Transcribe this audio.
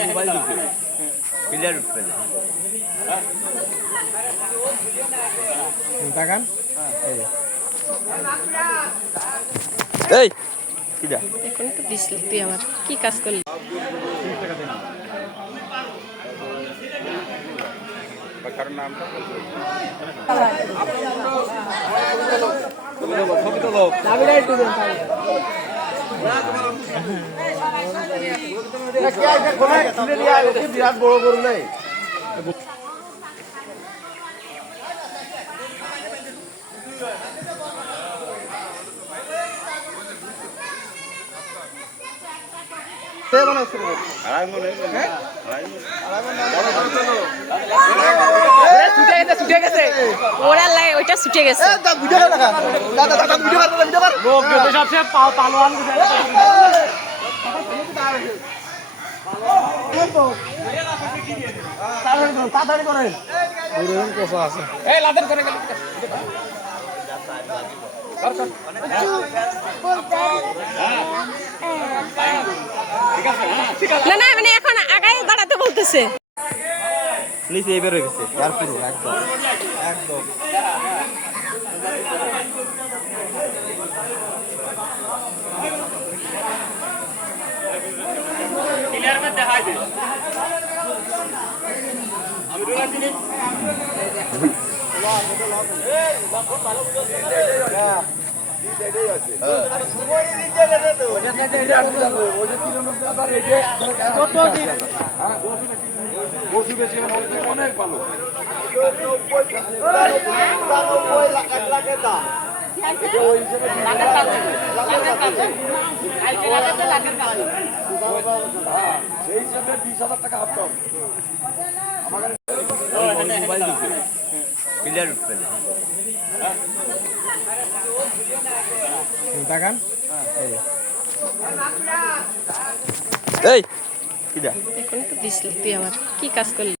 mobile ঢুকে clear উঠবে না দেখান এই কিডা এখন তো দিছিল তুই আমার কি কাজ করলি কারণ নামটা বিরাট বড় করু নাই ওরা লাগে ওইটা ছুটে গেছে তাড়াতাড়ি করেন কথা আছে না না মানে এখন আগায় দাঁড়াতে বলতেছে নিচে এবার হয়ে গেছে আর পুরো একদম একদম ক্লিয়ার में দেখাই দে আমি রোলা দিন অনেক ভালো সেই হিসাবে 20,000 টাকা হাফতাম মোবাইল ঢুকে ক্লিয়ার উঠবে না দেখান এই কিডা এখন তো দিছিল তুই আমার কি কাজ করলি